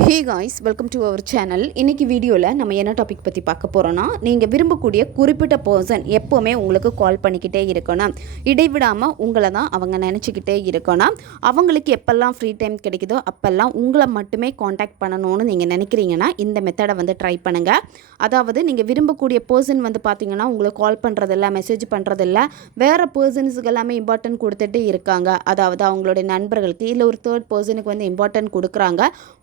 Hey guys welcome to our channel இன்றைக்கி வீடியோவில் நம்ம என்ன டாபிக் பற்றி பார்க்க போகிறோன்னா நீங்கள் விரும்பக்கூடிய குறிப்பிட்ட பர்சன் எப்போவுமே உங்களுக்கு கால் பண்ணிக்கிட்டே இருக்கணும். இடைவிடாமல் உங்களை தான் அவங்க நினச்சிக்கிட்டே இருக்கணும். அவங்களுக்கு எப்பெல்லாம் ஃப்ரீ டைம் கிடைக்குதோ அப்போல்லாம் உங்களை மட்டுமே காண்டாக்ட் பண்ணணும்னு நீங்கள் நினைக்கிறீங்கன்னா இந்த மெத்தடை வந்து ட்ரை பண்ணுங்கள் அதாவது நீங்கள் விரும்பக்கூடிய பர்சன் வந்து பார்த்தீங்கன்னா உங்களுக்கு கால் பண்ணுறதில்ல மெசேஜ் பண்ணுறதில்ல வேறு பர்சன்ஸுக்கு எல்லாமே இம்பார்ட்டன்ட் கொடுத்துட்டு இருக்காங்க. அதாவது அவங்களுடைய நண்பர்களுக்கு இல்லை ஒரு தேர்ட் பர்சனுக்கு வந்து இம்பார்ட்டன்ட் கொடுக்குறாங்க.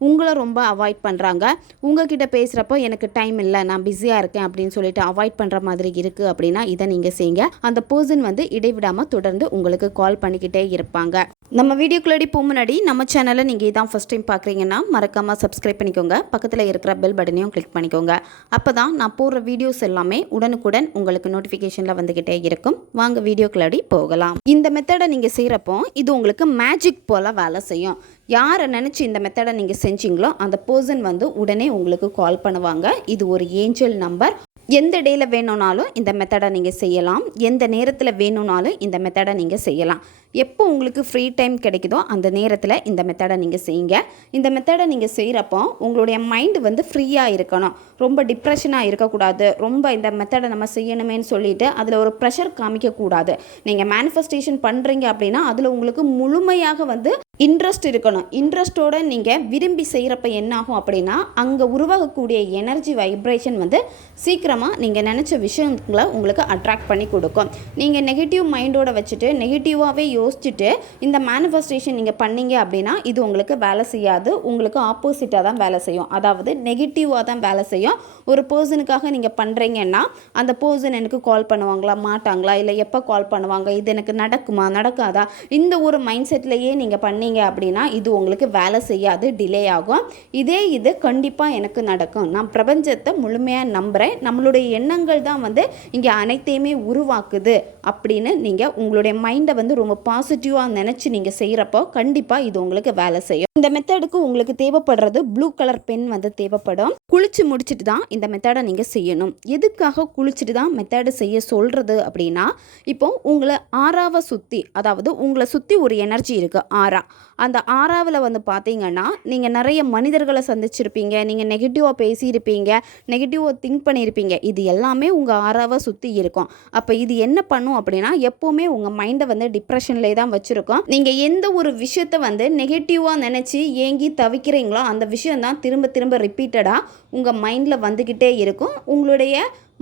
உங்களை ரொம்ப அவாய்ட் பண்ணுறாங்க உங்ககிட்ட பேசுகிறப்போ எனக்கு டைம் இல்லை நான் பிஸியாக இருக்கேன் அப்படின்னு சொல்லிட்டு அவாய்ட் பண்ணுற மாதிரி இருக்குது அப்படின்னா இதை நீங்கள் செய்யுங்க. அந்த பர்சன் வந்து இடைவிடாமல் தொடர்ந்து உங்களுக்கு கால் பண்ணிக்கிட்டே இருப்பாங்க. நம்ம வீடியோக்குள்ளடி போக முன்னாடி நம்ம சேனலை நீங்கள் இதான் ஃபஸ்ட் டைம் பார்க்குறீங்கன்னா மறக்காமல் சப்ஸ்கிரைப் பண்ணிக்கோங்க. பக்கத்தில் இருக்கிற பெல் பட்டனையும் கிளிக் பண்ணிக்கோங்க. அப்போ தான் நான் போடுற வீடியோஸ் எல்லாமே உடனுக்குடன் உங்களுக்கு நோட்டிஃபிகேஷனில் வந்துக்கிட்டே இருக்கும். வாங்க வீடியோக்குள்ளடி போகலாம். இந்த மெத்தடை நீங்கள் செய்கிறப்போ இது உங்களுக்கு மேஜிக் போல் வேலை செய்யும். யாரை நினச்சி இந்த மெத்தடை நீங்கள் செஞ்சீங்களோ அந்த பர்சன் வந்து உடனே உங்களுக்கு கால் பண்ணுவாங்க. இது ஒரு ஏஞ்சல் நம்பர் எந்த டேயில் வேணும்னாலும் இந்த மெத்தடை நீங்கள் செய்யலாம். எந்த நேரத்தில் வேணும்னாலும் இந்த மெத்தடை நீங்கள் செய்யலாம். எப்போ உங்களுக்கு ஃப்ரீ டைம் கிடைக்குதோ அந்த நேரத்தில் இந்த மெத்தடை நீங்கள் செய்யுங்க. இந்த மெத்தடை நீங்கள் செய்கிறப்போ உங்களுடைய மைண்டு வந்து ஃப்ரீயாக இருக்கணும். ரொம்ப டிப்ரெஷனாக இருக்கக்கூடாது. ரொம்ப இந்த மெத்தடை நம்ம செய்யணுமேன்னு சொல்லிட்டு அதில் ஒரு ப்ரெஷர் காமிக்கக்கூடாது. நீங்கள் மேனிஃபெஸ்டேஷன் பண்ணுறீங்க அப்படின்னா அதில் உங்களுக்கு முழுமையாக வந்து இன்ட்ரெஸ்ட் இருக்கணும். இன்ட்ரெஸ்ட்டோட நீங்கள் விரும்பி செய்கிறப்ப என்ன ஆகும் அப்படின்னா அங்கே உருவாகக்கூடிய எனர்ஜி வைப்ரேஷன் வந்து சீக்கிரமாக நீங்கள் நினச்ச விஷயங்களை உங்களுக்கு அட்ராக்ட் பண்ணி கொடுக்கும். நீங்கள் நெகட்டிவ் மைண்டோட வச்சுட்டு நெகட்டிவாகவே யோசிச்சுட்டு இந்த மேனிஃபெஸ்டேஷன் நீங்கள் பண்ணீங்க அப்படின்னா இது உங்களுக்கு வேலை செய்யாது. உங்களுக்கு ஆப்போசிட்டாக தான் வேலை செய்யும். அதாவது நெகட்டிவாக தான் வேலை செய்யும். ஒரு பர்சனுக்காக நீங்கள் பண்ணுறீங்கன்னா அந்த பர்சன் எனக்கு கால் பண்ணுவாங்களா மாட்டாங்களா? இல்லை எப்போ கால் பண்ணுவாங்க? இது எனக்கு நடக்குமா? நடக்காதா? இந்த ஒரு மைண்ட் செட்லேயே நீங்கள் பண்ணி பண்ணீங்க அப்படின்னா இது உங்களுக்கு வேலை செய்யாது டிலே ஆகும். இதே இது கண்டிப்பாக எனக்கு நடக்கும். நான் பிரபஞ்சத்தை முழுமையாக நம்புகிறேன் நம்மளுடைய எண்ணங்கள் தான் வந்து இங்கே அனைத்தையுமே உருவாக்குது அப்படின்னு நீங்கள் உங்களுடைய மைண்டை வந்து ரொம்ப பாசிட்டிவாக நினச்சி நீங்கள் செய்கிறப்போ கண்டிப்பாக இது உங்களுக்கு வேலை செய்யும். இந்த மெத்தடுக்கு உங்களுக்கு தேவைப்படுறது ப்ளூ கலர் பென் வந்து தேவைப்படும். குளிச்சு முடிச்சுட்டு தான் இந்த மெத்தடை நீங்கள் செய்யணும். எதுக்காக குளிச்சுட்டு தான் மெத்தடு செய்ய சொல்கிறது அப்படின்னா இப்போ உங்களை ஆறாவை சுற்றி அதாவது உங்களை சுற்றி ஒரு எனர்ஜி இருக்குது ஆறா. அந்த ஆறாவில் வந்து பார்த்தீங்கன்னா நீங்கள் நிறைய மனிதர்களை சந்திச்சிருப்பீங்க நீங்கள் நெகட்டிவாக பேசியிருப்பீங்க நெகட்டிவாக திங்க் பண்ணியிருப்பீங்க. இது எல்லாமே உங்கள் ஆறாவை சுற்றி இருக்கும். அப்போ இது என்ன பண்ணும் அப்படின்னா எப்போவுமே உங்கள் மைண்டை வந்து டிப்ரெஷன்லேயே தான் வச்சுருக்கோம். நீங்கள் எந்த ஒரு விஷயத்தை வந்து நெகட்டிவாக நினச்சி ஏங்கி தவிக்கிறீங்களோ அந்த விஷயம் தான் திரும்ப திரும்ப ரிப்பீட்டடாக உங்கள் மைண்டில் வந்துக்கிட்டே இருக்கும். உங்களுடைய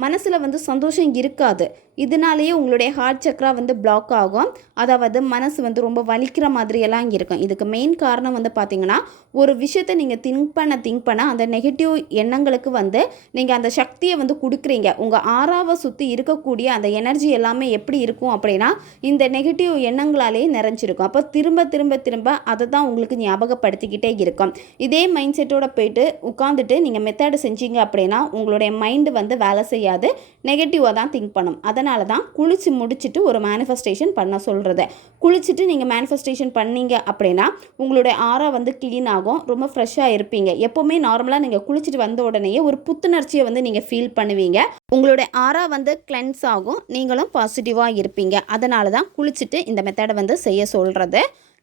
மனசில் வந்து சந்தோஷம் இருக்காது. இதனாலேயே உங்களுடைய ஹார்ட் சக்ரா வந்து பிளாக் ஆகும். அதாவது மனசு வந்து ரொம்ப வலிக்கிற மாதிரியெல்லாம் இருக்கும். இதுக்கு மெயின் காரணம் வந்து பார்த்திங்கன்னா ஒரு விஷயத்தை நீங்கள் திங்க் பண்ண திங்க் பண்ண அந்த நெகட்டிவ் எண்ணங்களுக்கு வந்து நீங்கள் அந்த சக்தியை வந்து கொடுக்குறீங்க. உங்கள் ஆறாவை சுற்றி இருக்கக்கூடிய அந்த எனர்ஜி எல்லாமே எப்படி இருக்கும் அப்படின்னா இந்த நெகட்டிவ் எண்ணங்களாலேயே நிறைஞ்சிருக்கும். அப்போ திரும்ப திரும்ப திரும்ப அதை தான் உங்களுக்கு ஞாபகப்படுத்திக்கிட்டே இருக்கும். இதே மைண்ட் செட்டோட போயிட்டு உட்காந்துட்டு நீங்கள் மெத்தடு செஞ்சீங்க அப்படின்னா உங்களுடைய மைண்டு வந்து வேலை செய்யாது. நெகட்டிவாக தான் திங்க் பண்ணும். அதனால் அதனால தான் குளிச்சு முடிச்சுட்டு ஒரு மேனிஃபெஸ்டேஷன் பண்ண சொல்கிறது குளிச்சுட்டு நீங்கள் மேனிஃபெஸ்டேஷன் பண்ணீங்க அப்படின்னா உங்களுடைய ஆறா வந்து க்ளீன் ஆகும் ரொம்ப ஃப்ரெஷ்ஷாக இருப்பீங்க. எப்போவுமே நார்மலாக நீங்கள் குளிச்சுட்டு வந்த உடனேயே ஒரு புத்துணர்ச்சியை வந்து நீங்கள் ஃபீல் பண்ணுவீங்க. உங்களுடைய ஆறா வந்து கிளென்ஸ் ஆகும் நீங்களும் பாசிட்டிவாக இருப்பீங்க. அதனால தான் குளிச்சுட்டு இந்த மெத்தடை வந்து செய்ய சொல்கிறது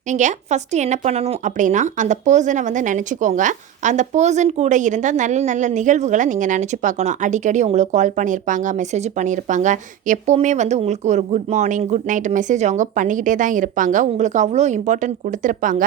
நீங்கள் ஃபஸ்ட்டு என்ன பண்ணணும் அப்படின்னா அந்த பர்சனை வந்து நினச்சிக்கோங்க. அந்த பர்சன் கூட இருந்தால் நல்ல நல்ல நிகழ்வுகளை நீங்கள் நினச்சி பார்க்கணும். அடிக்கடி உங்களுக்கு கால் பண்ணியிருப்பாங்க மெசேஜ் பண்ணியிருப்பாங்க எப்போவுமே வந்து உங்களுக்கு ஒரு good morning good night message அவங்க பண்ணிக்கிட்டே தான் இருப்பாங்க. உங்களுக்கு அவ்வளோ இம்பார்ட்டன்ட் கொடுத்துருப்பாங்க.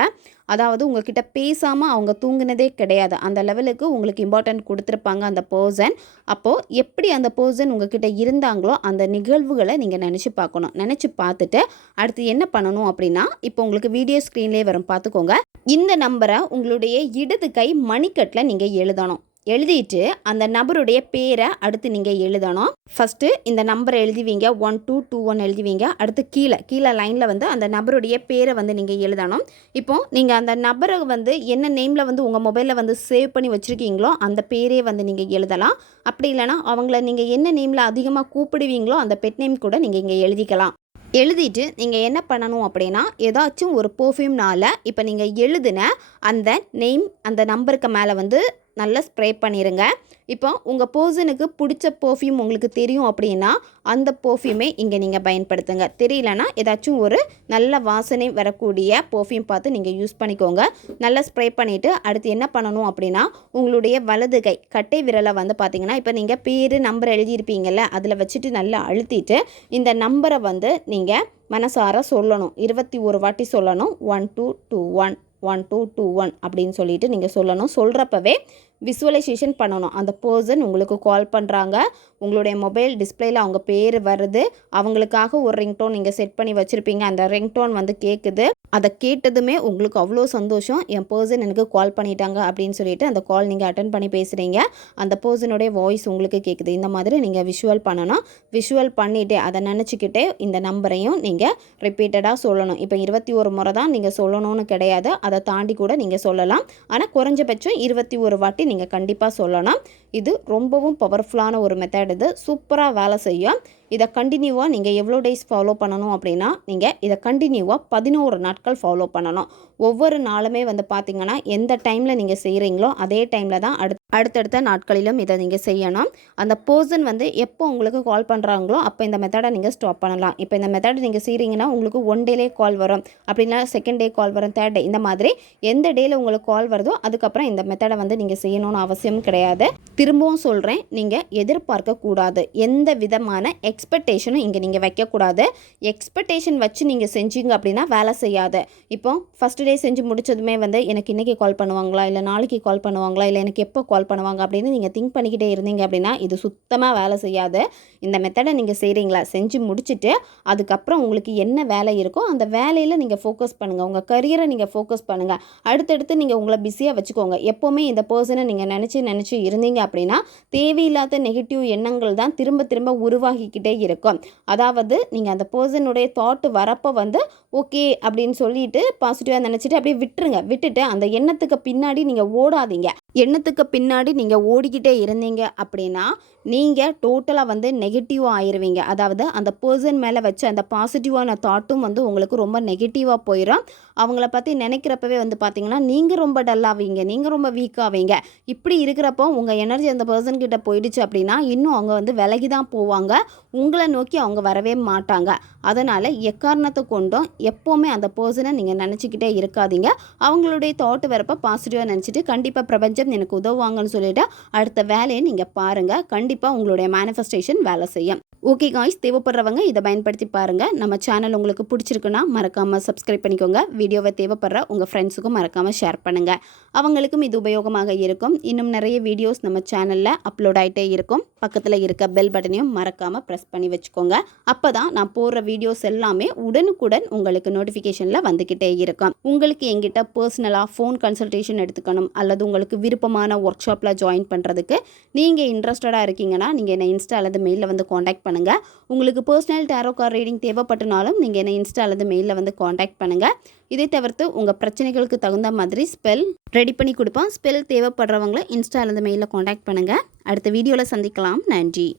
அதாவது உங்ககிட்ட பேசாமல் அவங்க தூங்கினதே கிடையாது. அந்த லெவலுக்கு உங்களுக்கு இம்பார்ட்டன்ட் கொடுத்துருப்பாங்க அந்த பர்சன் அப்போது எப்படி அந்த பர்சன் உங்ககிட்ட இருந்தாங்களோ அந்த நிகழ்வுகளை நீங்கள் நினச்சி பார்க்கணும். நினச்சி பார்த்துட்டு அடுத்து என்ன பண்ணணும் அப்படின்னா இப்போ உங்களுக்கு வீடியோ ஸ்க்ரீன்லேயே வரும். பார்த்துக்கோங்க. இந்த நம்பரை உங்களுடைய இடது கை மணிக்கட்டில் நீங்கள் எழுதணும். எழுதிட்டு அந்த நபருடைய பேரை அடுத்து நீங்கள் எழுதணும். ஃபஸ்ட்டு இந்த நம்பரை எழுதுவீங்க. ஒன் டூ டூ ஒன் எழுதுவீங்க. அடுத்து கீழே கீழே லைனில் வந்து அந்த நபருடைய பேரை வந்து நீங்கள் எழுதணும். இப்போ நீங்கள் அந்த நபரை வந்து என்ன நேமில் வந்து உங்கள் மொபைலில் வந்து சேவ் பண்ணி வச்சுருக்கீங்களோ அந்த பேரே வந்து நீங்கள் எழுதலாம். அப்படி இல்லைனா அவங்கள நீங்கள் என்ன நேமில் அதிகமாக கூப்பிடுவீங்களோ அந்த பெட் நேம் கூட நீங்கள் இங்கே எழுதிக்கலாம். எழுதிட்டு நீங்கள் என்ன பண்ணணும் அப்படின்னா ஏதாச்சும் ஒரு பர்ஃப்யூம்னால் இப்போ நீங்கள் எழுதின அந்த நேம் அந்த நம்பருக்கு மேலே வந்து நல்லா ஸ்ப்ரே பண்ணிடுங்க இப்போ உங்கள் பர்சனுக்கு பிடிச்ச பர்ஃப்யூம் உங்களுக்கு தெரியும் அப்படின்னா அந்த பர்ஃப்யூமே இங்கே நீங்கள் பயன்படுத்துங்க. தெரியலனா ஏதாச்சும் ஒரு நல்ல வாசனை வரக்கூடிய பர்ஃப்யூம் பார்த்து நீங்கள் யூஸ் பண்ணிக்கோங்க. நல்லா ஸ்ப்ரே பண்ணிவிட்டு அடுத்து என்ன பண்ணணும் அப்படின்னா உங்களுடைய வலது கை கட்டை விரலை வந்து பார்த்தீங்கன்னா இப்போ நீங்கள் பேர் நம்பர் எழுதியிருப்பீங்கள்ல அதில் வச்சுட்டு நல்லா அழுத்திட்டு இந்த நம்பரை வந்து நீங்கள் மனசார சொல்லணும். இருபத்தி ஒரு வாட்டி சொல்லணும். One two two one one two two one அப்படின்னு சொல்லிட்டு நீங்கள் சொல்லணும். சொல்கிறப்பவே விசுவலைசேஷன் பண்ணணும். அந்த பர்சன் உங்களுக்கு கால் பண்ணுறாங்க உங்களுடைய மொபைல் டிஸ்பிளேயில் அவங்க பேர் வருது. அவங்களுக்காக ஒரு ரிங்டோன் நீங்கள் செட் பண்ணி வச்சுருப்பீங்க. அந்த ரிங்டோன் வந்து கேட்குது அதை கேட்டதுமே உங்களுக்கு அவ்வளோ சந்தோஷம். என் பர்சன் எனக்கு கால் பண்ணிட்டாங்க அப்படின்னு சொல்லிட்டு அந்த கால் நீங்கள் அட்டன் பண்ணி பேசுகிறீங்க அந்த பர்சனுடைய வாய்ஸ் உங்களுக்கு கேட்குது இந்த மாதிரி நீங்கள் விஷுவல் பண்ணணும். விஷுவல் பண்ணிவிட்டு அதை நினச்சிக்கிட்டே இந்த நம்பரையும் நீங்கள் ரிப்பீட்டடாக சொல்லணும். இப்போ இருபத்தி ஒரு முறை தான் நீங்கள் சொல்லணும்னு கிடையாது. அதை தாண்டி கூட நீங்கள் சொல்லலாம். ஆனால் குறைஞ்சபட்சம் இருபத்தி ஒரு வாட்டி நீங்கள் கண்டிப்பாக சொல்லணும். இது ரொம்பவும் பவர்ஃபுல்லான ஒரு மெத்தட் இது. சூப்பராக வேலை செய்யும். இதை கண்டினியூவாக நீங்கள் எவ்வளோ டேஸ் ஃபாலோ பண்ணணும் அப்படின்னா நீங்கள் இதை கண்டினியூவாக பதினோரு நாட்கள் ஃபாலோ பண்ணணும். ஒவ்வொரு நாளுமே வந்து பார்த்திங்கன்னா எந்த டைமில் நீங்கள் செய்கிறீங்களோ அதே டைமில் தான் அடுத் அடுத்தடுத்த நாட்களிலும் இதை நீங்கள் செய்யணும். அந்த பர்சன் வந்து எப்போ உங்களுக்கு கால் பண்ணுறாங்களோ அப்போ இந்த மெத்தடை நீங்கள் ஸ்டாப் பண்ணலாம். இப்போ இந்த மெத்தடை நீங்கள் செய்கிறீங்கன்னா உங்களுக்கு ஒன் டேலே கால் வரும். அப்படின்னா செகண்ட் டே கால் வரும் தேர்ட் டே இந்த மாதிரி எந்த டேயில் உங்களுக்கு கால் வருதோ அதுக்கப்புறம் இந்த மெத்தடை வந்து நீங்கள் செய்யணும்னு அவசியம் கிடையாது. திரும்பவும் சொல்கிறேன் நீங்கள் எதிர்பார்க்கக்கூடாது எந்த விதமான எக்ஸ்பெக்டேஷனும் இங்கே நீங்கள் வைக்கக்கூடாது எக்ஸ்பெக்டேஷன் வச்சு நீங்கள் செஞ்சீங்க அப்படின்னா வேலை செய்யாது. இப்போ ஃபஸ்ட் டே செஞ்சு முடிச்சதுமே வந்து எனக்கு இன்றைக்கி கால் பண்ணுவாங்களா? இல்லை நாளைக்கு கால் பண்ணுவாங்களா? இல்லை எனக்கு எப்போ கால் கால் பண்ணுவாங்க அப்படின்னு நீங்கள் திங்க் பண்ணிக்கிட்டே இருந்தீங்க அப்படின்னா இது சுத்தமாக வேலை செய்யாது. இந்த மெத்தடை நீங்கள் செய்கிறீங்களா செஞ்சு முடிச்சுட்டு அதுக்கப்புறம் உங்களுக்கு என்ன வேலை இருக்கோ அந்த வேலையில் நீங்கள் ஃபோக்கஸ் பண்ணுங்கள் உங்கள் கரியரை நீங்கள் ஃபோக்கஸ் பண்ணுங்கள் அடுத்தடுத்து நீங்கள் உங்களை பிஸியாக வச்சுக்கோங்க. எப்போவுமே இந்த பர்சனை நீங்கள் நினச்சி நினச்சி இருந்தீங்க அப்படின்னா தேவையில்லாத நெகட்டிவ் எண்ணங்கள் தான் திரும்ப திரும்ப உருவாகிக்கிட்டே இருக்கும். அதாவது நீங்கள் அந்த பர்சனுடைய தாட்டு வரப்போ வந்து ஓகே அப்படின்னு சொல்லிட்டு பாசிட்டிவாக நினச்சிட்டு அப்படியே விட்டுருங்க. விட்டுட்டு அந்த எண்ணத்துக்கு பின்னாடி நீங்கள் ஓடாதீங்க. எண்ணத்துக்கு பின்னாடி நீங்கள் ஓடிக்கிட்டே இருந்தீங்க அப்படின்னா நீங்கள் டோட்டலாக வந்து நெகட்டிவாக ஆயிடுவீங்க அதாவது அந்த பர்சன் மேலே வச்ச அந்த பாசிட்டிவான தாட்டும் வந்து உங்களுக்கு ரொம்ப நெகட்டிவாக போயிடும் அவங்கள பற்றி நினைக்கிறப்பவே வந்து பார்த்தீங்கன்னா நீங்கள் ரொம்ப டல்லாவீங்க நீங்கள் ரொம்ப வீக் ஆவீங்க. இப்படி இருக்கிறப்போ உங்கள் எனர்ஜி அந்த பர்சன் கிட்ட போயிடுச்சு அப்படின்னா இன்னும் அவங்க வந்து விலகி தான் போவாங்க. உங்களை நோக்கி அவங்க வரவே மாட்டாங்க. அதனால் எக்காரணத்தை கொண்டும் எப்போவுமே அந்த பர்சனை நீங்கள் நினச்சிக்கிட்டே இருக்காதீங்க. அவங்களுடைய தாட்டு வரப்போ பாசிட்டிவாக நினச்சிட்டு கண்டிப்பாக பிரபஞ்சம் எனக்கு உதவுவாங்கன்னு சொல்லிட்டு அடுத்த வேலையை நீங்கள் பாருங்கள் கண்டிப்பாக உங்களுடைய மேனிஃபெஸ்டேஷன் வேலை செய்யும். ஓகே காய்ஸ் தேவைப்படுறவங்க இதை பயன்படுத்தி பாருங்கள் நம்ம சேனல் உங்களுக்கு பிடிச்சிருக்குன்னா மறக்காமல் சப்ஸ்கிரைப் பண்ணிக்கோங்க. வீடியோவை தேவைப்படுற உங்கள் ஃப்ரெண்ட்ஸுக்கும் மறக்காமல் ஷேர் பண்ணுங்கள் அவங்களுக்கும் இது உபயோகமாக இருக்கும். இன்னும் நிறைய வீடியோஸ் நம்ம சேனலில் அப்லோட் ஆகிட்டே இருக்கும். பக்கத்தில் இருக்க பெல் பட்டனையும் மறக்காமல் ப்ரெஸ் பண்ணி வச்சுக்கோங்க. அப்போ தான் நான் போடுற வீடியோஸ் எல்லாமே உடனுக்குடன் உங்களுக்கு நோட்டிஃபிகேஷனில் வந்துக்கிட்டே இருக்கும். உங்களுக்கு எங்கிட்ட பர்சனலாக ஃபோன் கன்சல்டேஷன் எடுத்துக்கணும் அல்லது உங்களுக்கு விருப்பமான ஒர்க் ஷாப்பில் ஜாயின் பண்ணுறதுக்கு நீங்கள் இன்ட்ரெஸ்டடாக இருக்கீங்கன்னா நீங்கள் என்னை இன்ஸ்டா அல்லது மெயிலில் வந்து காண்டாக்ட் பண்ணுங்கள் உங்களுக்கு பர்சனல் டேரோ கார் ரீடிங் தேவைப்பட்டனாலும் நீங்கள் என்னை இன்ஸ்டா அல்லது மெயிலில் வந்து காண்டாக்ட் பண்ணுங்கள் இதை தவிர்த்து உங்கள் பிரச்சனைகளுக்கு தகுந்த மாதிரி ஸ்பெல் ரெடி பண்ணி கொடுப்போம். ஸ்பெல் தேவைப்படுறவங்கள இன்ஸ்டா அல்லது மெயிலில் காண்டாக்ட் பண்ணுங்கள் அடுத்த வீடியோவில் சந்திக்கலாம். நன்றி.